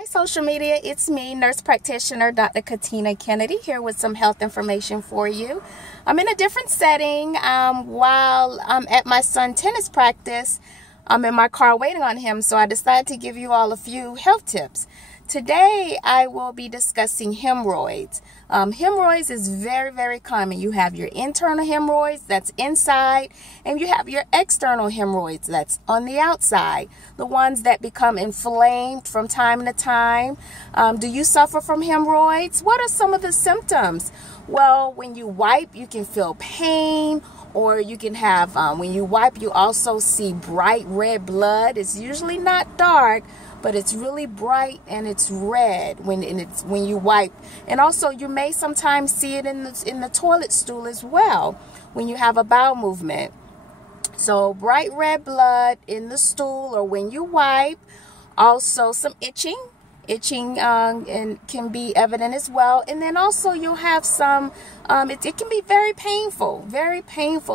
Hi, social media, it's me, nurse practitioner Dr. Katina Kennedy, here with some health information for you. I'm in a different setting. While I'm at my son's tennis practice, I'm in my car waiting on him, so I decided to give you all a few health tips. Today, I will be discussing hemorrhoids. Hemorrhoids is very, very common. You have your internal hemorrhoids, that's inside, and you have your external hemorrhoids, that's on the outside. The ones that become inflamed from time to time. Do you suffer from hemorrhoids? What are some of the symptoms? Well, when you wipe, you can feel pain, or you can have, when you wipe, you also see bright red blood. It's usually not dark, but it's really bright and it's red when you wipe. And also you may sometimes see it in the toilet stool as well when you have a bowel movement. So bright red blood in the stool or when you wipe. Also some itching and can be evident as well. And then also you'll have some, it can be very painful,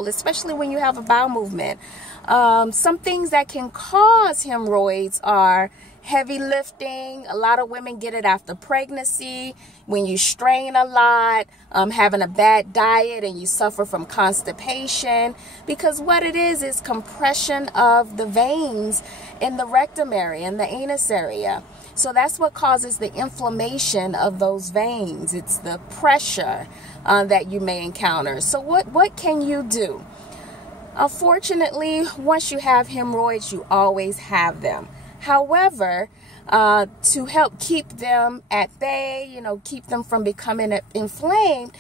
especially when you have a bowel movement. Some things that can cause hemorrhoids are heavy lifting. A lot of women get it after pregnancy, when you strain a lot, having a bad diet, and you suffer from constipation, because what it is compression of the veins in the rectum area, in the anus area. So that's what causes the inflammation of those veins. It's the pressure that you may encounter. So what can you do? Unfortunately, once you have hemorrhoids, you always have them. However, to help keep them at bay, keep them from becoming inflamed,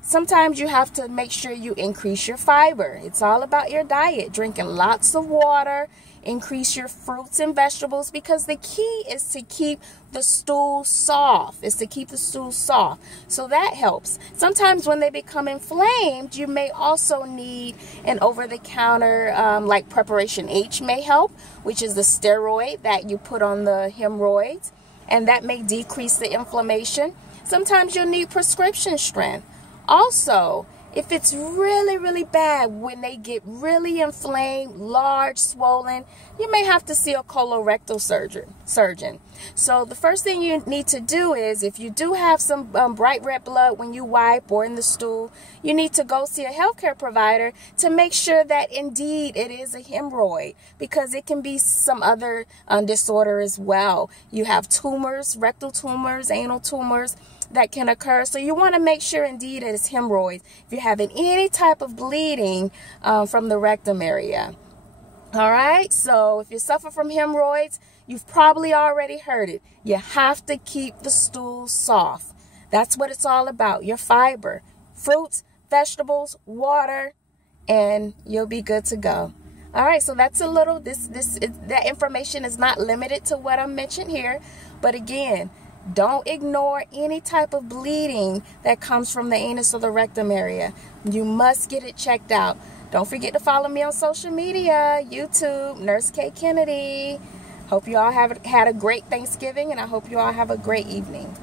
sometimes you have to make sure you increase your fiber. It's all about your diet, drinking lots of water, increase your fruits and vegetables, because the key is to keep the stool soft, So that helps. Sometimes when they become inflamed, you may also need an over-the-counter, like Preparation H may help, which is the steroid that you put on the hemorrhoids, and that may decrease the inflammation. Sometimes you'll need prescription strength. Also, if it's really, really bad, when they get really inflamed, large, swollen, you may have to see a colorectal surgeon. So the first thing you need to do is, if you do have some bright red blood when you wipe or in the stool, you need to go see a healthcare provider to make sure that indeed it is a hemorrhoid, because it can be some other disorder as well. You have tumors, rectal tumors, anal tumors that can occur. So you want to make sure indeed it is hemorrhoids if you're having any type of bleeding from the rectum area. All right, so if you suffer from hemorrhoids, you've probably already heard it. You have to keep the stool soft. That's what it's all about, your fiber, fruits, vegetables, water, and you'll be good to go. All right, so that's a little, that information is not limited to what I mentioned here, but again, don't ignore any type of bleeding that comes from the anus or the rectum area. You must get it checked out. Don't forget to follow me on social media, YouTube, Nurse K Kennedy. Hope you all have had a great Thanksgiving, and I hope you all have a great evening.